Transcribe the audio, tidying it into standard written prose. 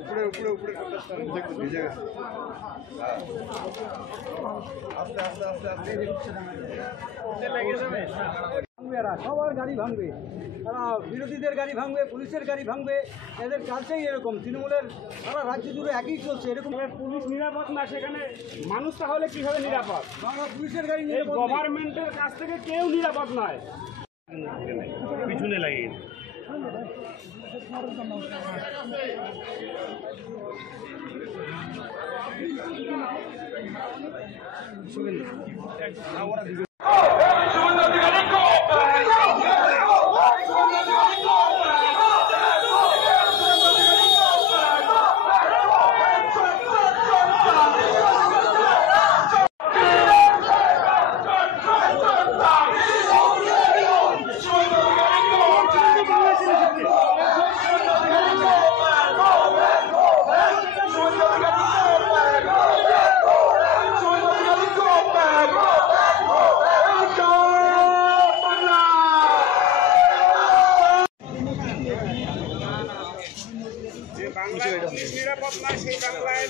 উপরে উপরে উপরে ভিজে গেছে। আস্তে আস্তে আস্তে আস্তে সবার গাড়ি ভাঙবে, তারা বিরোধীদের গাড়ি ভাঙবে, পুলিশের গাড়ি ভাঙবে। এদের কাজটাই এরকম। তৃণমূলের সারা রাজ্য জুড়ে একই চলছে। এরকম পুলিশ নিরাপদ না, সেখানে মানুষ তাহলে কিভাবে নিরাপদ? বাংলা পুলিশের গাড়ি এই গভর্নমেন্টের কাছ থেকে কেউ নিরাপদ নয়। পিছনে লাগিয়ে নিরাপদ নয় সেই বাংলায়